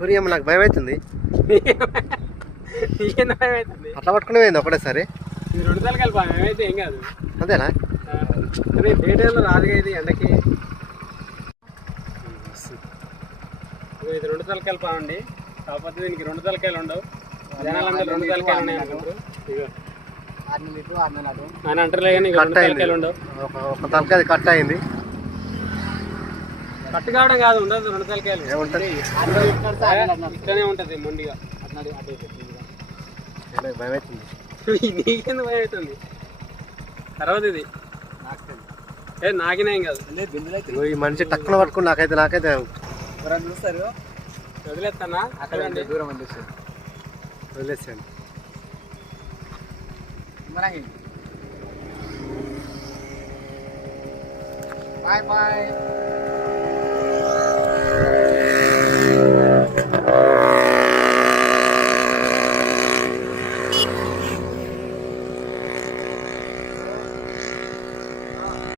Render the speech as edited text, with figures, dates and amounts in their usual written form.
ఊరి ఏమో నాకు భయం అవుతుంది. నీకేంత భయం అవుతుంది? అట్లా పట్టుకునేది ఒకటేసారి. ఇది 2 తలకాయలు భయం అయితే ఏం కాదు. అంతేనా? కానీ డే టైంలో రాదుగా ఇది ఎండకి. ఇది 2 తలకాయలు పావండి. కాకపోతే దీనికి 2 తలకాయలు ఉండవు. జనాలందరూ 2 తలకాయలు ఉన్నాయి అనుకుంటారు. ఇగో ఆయన అంటారులే కానీ 2 తలకాయలు ఉండవు. ఒక తలకాయ కట్ అయింది. కట్టు కావడం కాదు, ఉండదు 2 తలకాయలు. ఏముంటుంది? ఇక్కడనే ఉంటుంది మొండిగా. భయం అవుతుంది. నీకెందుకు భయం అవుతుంది? తర్వాత ఇది నాకినేం కాదు. ఈ మనిషి టక్కున పట్టుకుని నాకైతే చూస్తారు. వదిలేస్తానా? అక్కడ దూరం వదిలేసాను. Bye bye.